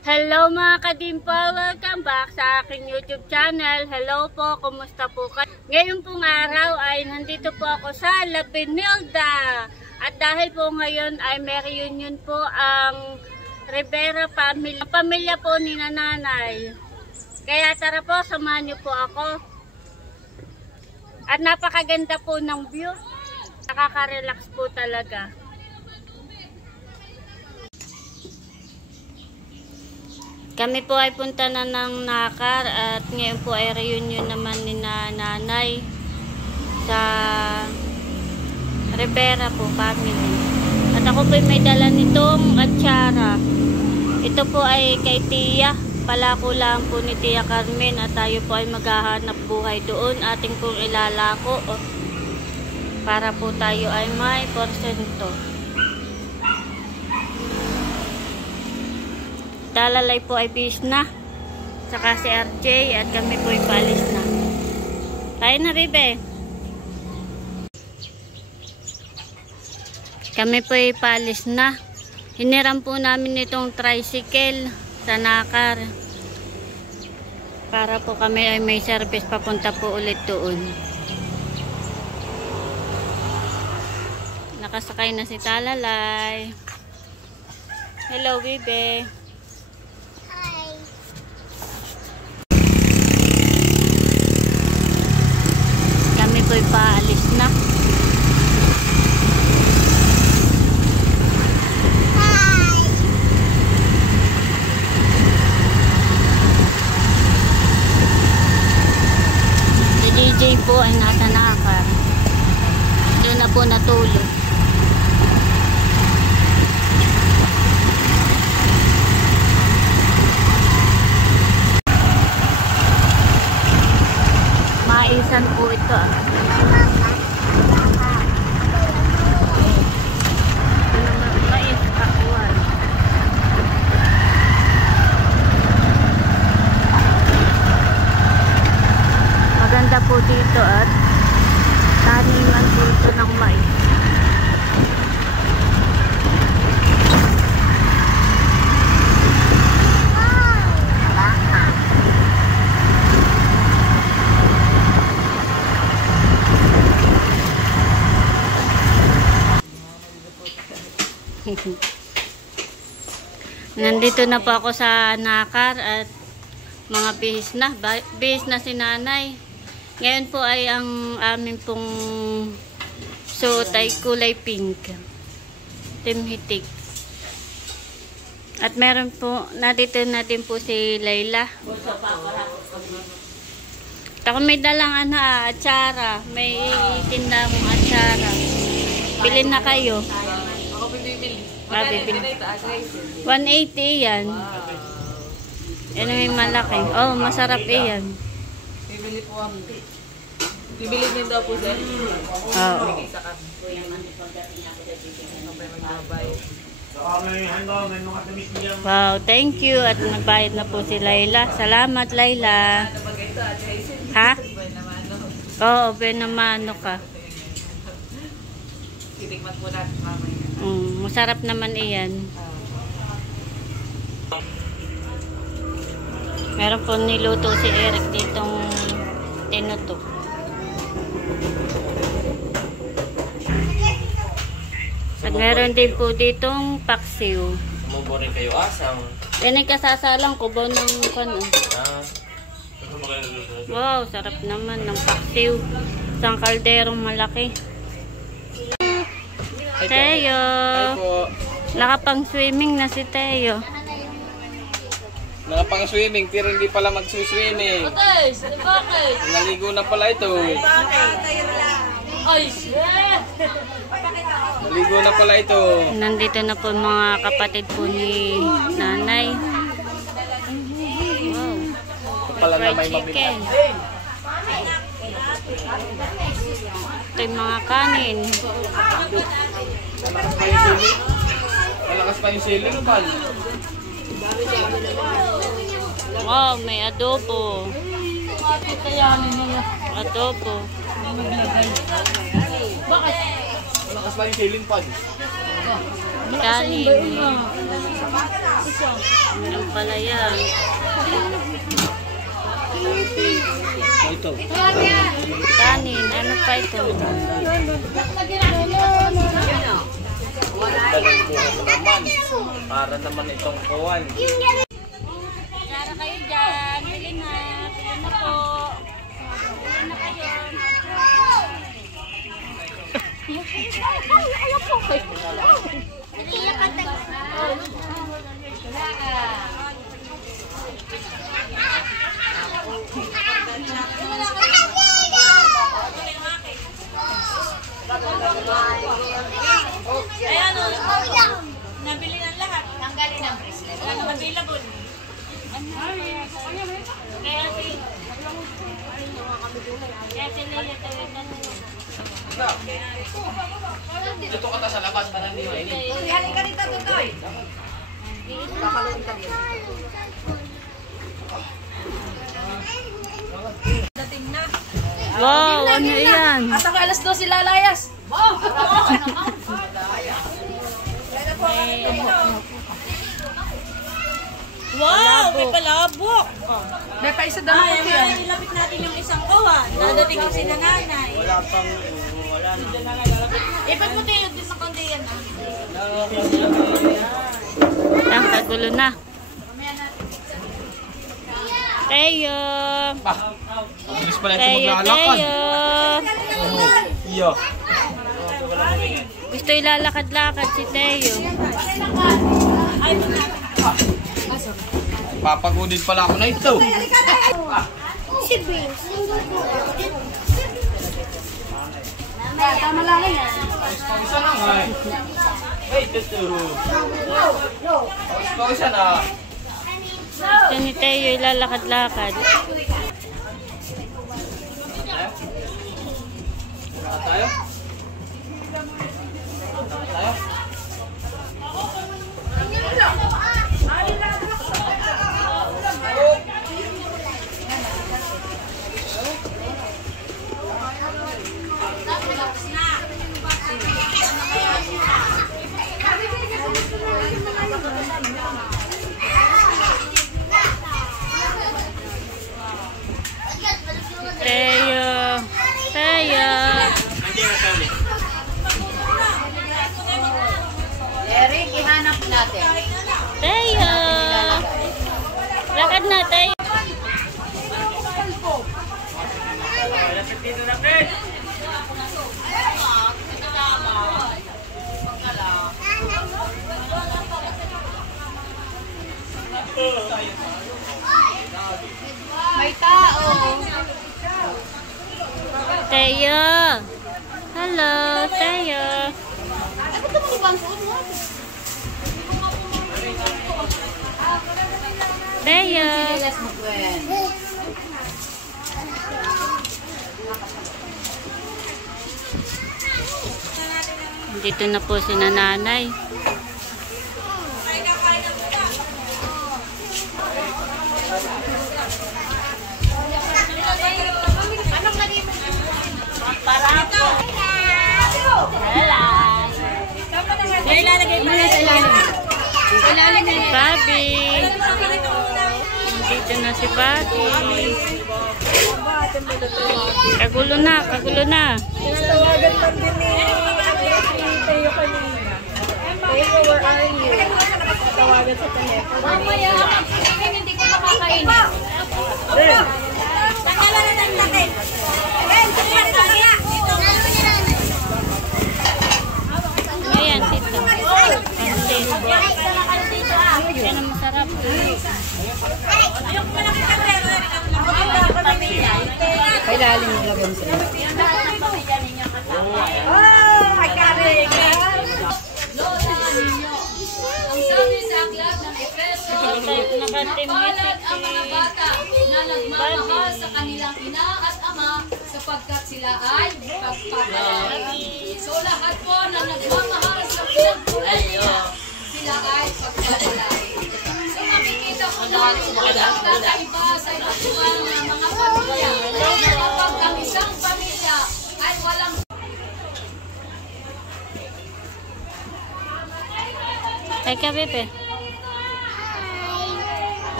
Hello mga kadimple, welcome back sa aking YouTube channel. Hello po, kumusta po kayo? Ngayon pong araw ay nandito po ako sa La Pinilda. At dahil po ngayon ay may reunion po ang Rivera family. Pamilya po ni nanay. Kaya tara po, samahan niyo po ako. At napakaganda po ng view. Nakaka-relax po talaga. Kami po ay punta na ng Nakar at ngayon po ay reunion naman ni nanay sa Rivera po family. At ako po ay may dala nitong atsara. Ito po ay kay Tia. Palako lang po ni Tia Carmen at tayo po ay maghahanap buhay doon. Ating pong ilalako para po tayo ay may porsyento. Talalay po ay bis na. Saka si RJ at kami po ay paalis na. Tayo na, Ribe. Kami po ay paalis na. Hiniram po namin itong tricycle sa Nakar. Para po kami ay may service papunta po ulit doon. Nakasakay na si Talalay. Hello, Bibe. Ako'y paalis na. Hi! Si DJ po ay nasa Nakar. Doon na po natulog. Maisan po ito. Maganda po dito at taniman po ito ng mais. Nandito na po ako sa Nakar at mga bihis na si nanay. Ngayon po ay ang amin pong suot ay kulay pink. Team Hitik. At meron po, nandito natin po si Layla. Ako may dalang atsara. May itinda mong atsara. Bilhin na kayo. Bibili. 180 yan. Yan may malaki. Oh, masarap yan. Bibili po ang bibili niyo daw po sir. Oo. Wow, thank you. At nagbayad na po si Layla. Salamat, Layla. Ha? Oo, benamano ka. Titikman po natin mamaya. Masarap naman iyan. Meron po niluto si Eric ditong tinuto. At meron din po ditong paksiw. Sumubo rin kayo asang. Yan ay kasasalang kubaw ng kano. Wow, sarap naman ng paksiw. Isang kalderong malaki. Teo. Nakapang swimming na si Teo. Nakapang swimming pero hindi pala mag-swimming. Bakit? Naligo na pala ito. Ay, shit! Naligo na pala ito. Nandito na po mga kapatid po ni nanay. Wow. Ito pala na may Fried chicken. Ito yung mga kanin. Malakas pa yung sili no pal. Wow, may adobo. Adobo. Malakas pa yung sili pal. Kanin. Ang palaya. Ito. Kanin. Ano pa ito? Para naman itong kuwan. Tara kayo dyan. Bili na. Bili na po. Bili na kayo. Ayan o. Nabili ng lahat. Tanggalin ang bracelet. Wala naman available. Dito ka ta sa labas para hindi mainit. Halika ka rito, Tutoy. Dating na. Wow, ano yan? At ako alas 12 lalayas. Wow, may palabok. May pa isa dalawa ko yan. Ilapit natin yung isang kawan. Dadating kasi na nanay. Wala pang, wala na. Ipag mo tayo din sa konti yan. Ang kagulo na. Teo. Bilis pala ito Teo, maglalakad. Teo. Iyo. Gusto ilalakad-lakad si Teo. Papagodin pala ako na ito. Si Vince. Tama lang yan. Isa na nga eh. Wait, ito. Isa na. Gusto ni Teo ilalakad-lakad. Tayo? Tayo? Teo. Teo. Eric, ihanap natin. Teo. Lakad na, Teo. May tao. Teo. Hello, Teo. Teo. Let's move. Dito na po si nanay. May ilalagay mo na sa ilalim. Bobby. Dito na si Bobby. Kagulo na, kagulo na. Tinatawagan man din ni Teo kanina. Teo, where are you? Tawagan sa telepono. Mamaya, hindi ko makakainin. Tanggalan na ng laki. Ayan, dito. Yan ang masarap. Kailalim mo lagyan sa Nakatim music ang mga bata na nagmamahal sa kanilang ina at ama sapagkat sila ay pagpapalaki. So lahat po na nagmamahal sa pinagkulan nila, sila ay pagpapalaki. So makikita po natin ang kakaiba sa iba't ibang mga pamilya na kapag ang isang pamilya ay walang Ay ka, Bebe.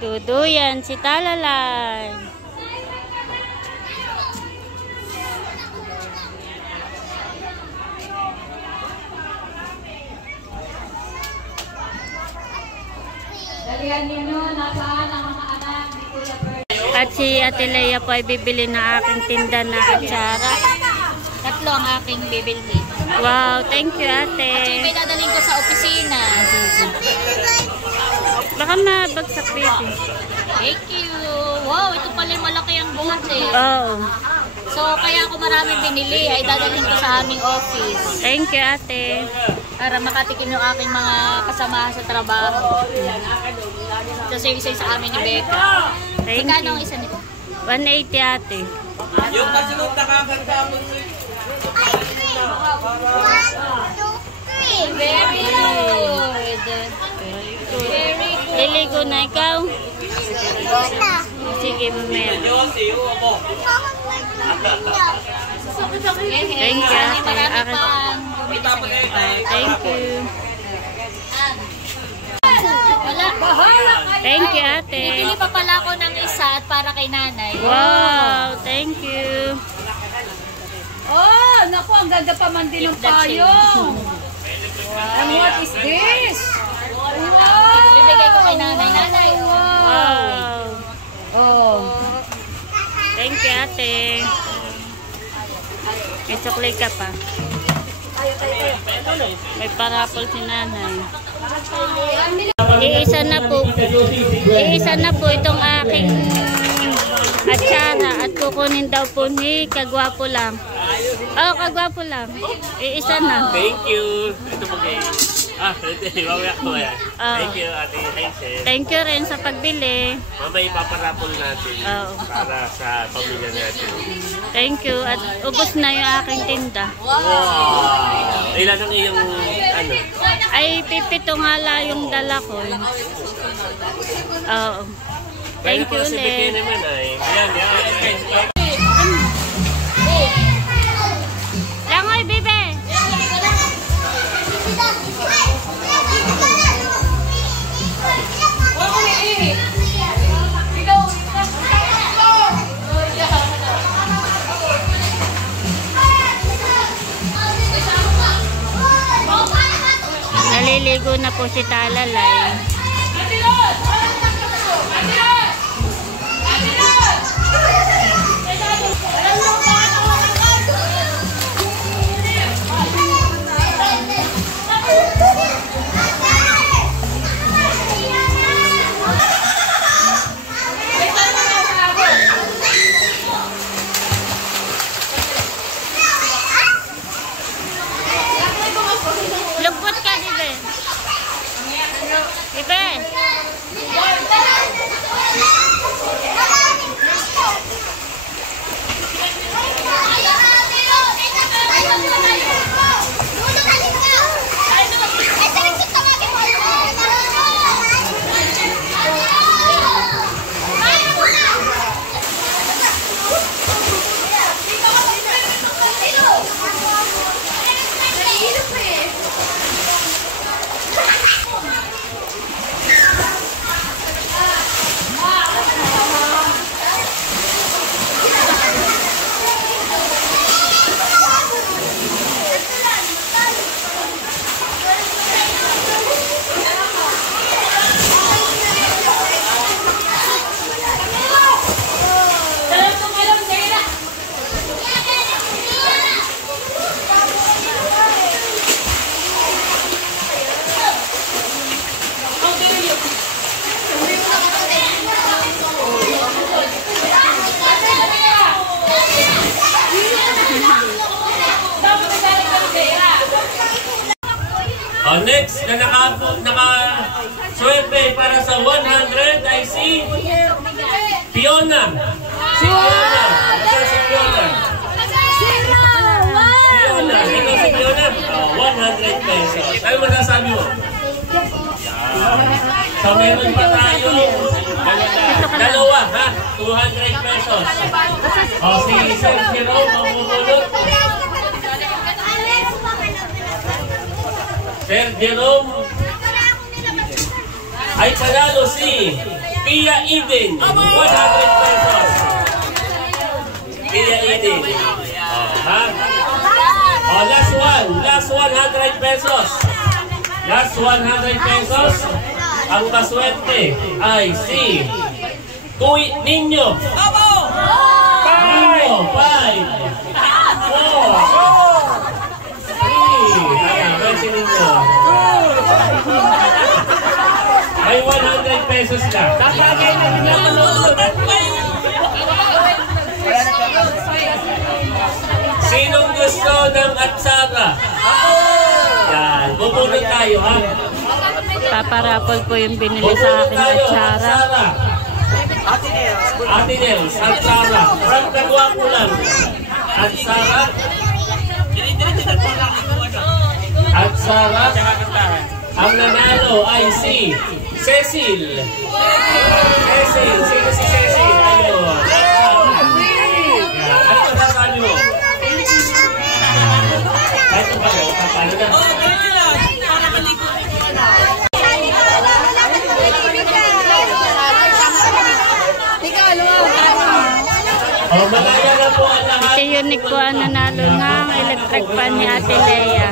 Duduyan si Talalay. Dalihan ninyo, nasaan ang mga anak ni Kuya Bert? At si Ate Lea po ay bibili na aking tinda na atsara. Tatlo ang aking bibilhin. Wow, thank you, Ate. May dadalhin ko sa opisina. Baka mabagsak, baby. Thank you. Wow, ito pala yung malaki ang buhat eh. Oh, So, kaya ako marami binili ay dadalhin ko sa aming office. thank you, Ate. Para makatikim yung aking mga kasamahan sa trabaho. Kasi isa sa amin ni Becca. Thank Magkano ang you. isa nito? 180, Ate. Yung kasunod nakakagdamon mo. Very good. Very good. Liligo na ikaw? Sige, mamaya. Thank you, Ate. Marami pang bumili sa Thank you. Wala. Thank you, Ate. Bibili pa pala ako ng isa at para kay nanay. Wow, thank you. Oh, naku, ang ganda pa man din ng payong. And what is this? Wow! Bibigay ko kay nanay. Nanay, Wow. Oh. Thank you, Ate. May suklay ka pa. May parapol si nanay. Iisa na po itong aking atsara at kukunin daw po ni Kagwapo lang. Oh, Kagwapo lang. Iisa na. Thank you. Ito po kayo. Mamaya ko yan. Thank you, Ate Hazel. Thank you rin sa pagbili. Mamaya ipaparapol natin para sa pamilya natin. Thank you. At ubos na yung aking tinda. Wow! Ilan ang iyong ano? Ay, pipito nga lang yung dala ko. Oo. Thank you Si Vicky ulit. naman ay. Ayan, yan. Langoy, Bibe! Naliligo na po si Talalay. Lugpot ka, Bibe. Bibe. Next na naka-swerte para sa 100 ay si Fiona. Si Fiona. Ito si Fiona. Fiona. Ito si Fiona. 100 pesos. Ano masasabi mo? So meron pa tayo. Dalawa, ha? 200 pesos. O si Sir Jerome, mamumulot. Sir Jerome ay panalo si Pia Eden. 100 pesos. Pia Eden. Ha? Oh, last one. Last 100 pesos. Last 100 pesos. Ang kaswerte ay si Ninyo. Ninyo, 5, 4, 3. Ayan, si Ninyo. May 100 pesos ka. Tatagay na din ang manunod. Sinong gusto ng atsara? Yan, bubunod tayo ha. Paparapol po yung binili sa akin at Sara. Ate Nels, atsara. From Kagwapo lang. Atsara. Atsara. Ang nanalo ay si Cecil. Cecil. Sino si Cecil? Ayun. Ano sasabi mo? Ito ba yun? Paano na? Oh, malaya na po ang lahat. Si Unique po ang nanalo ng electric fan ni Ate Lea.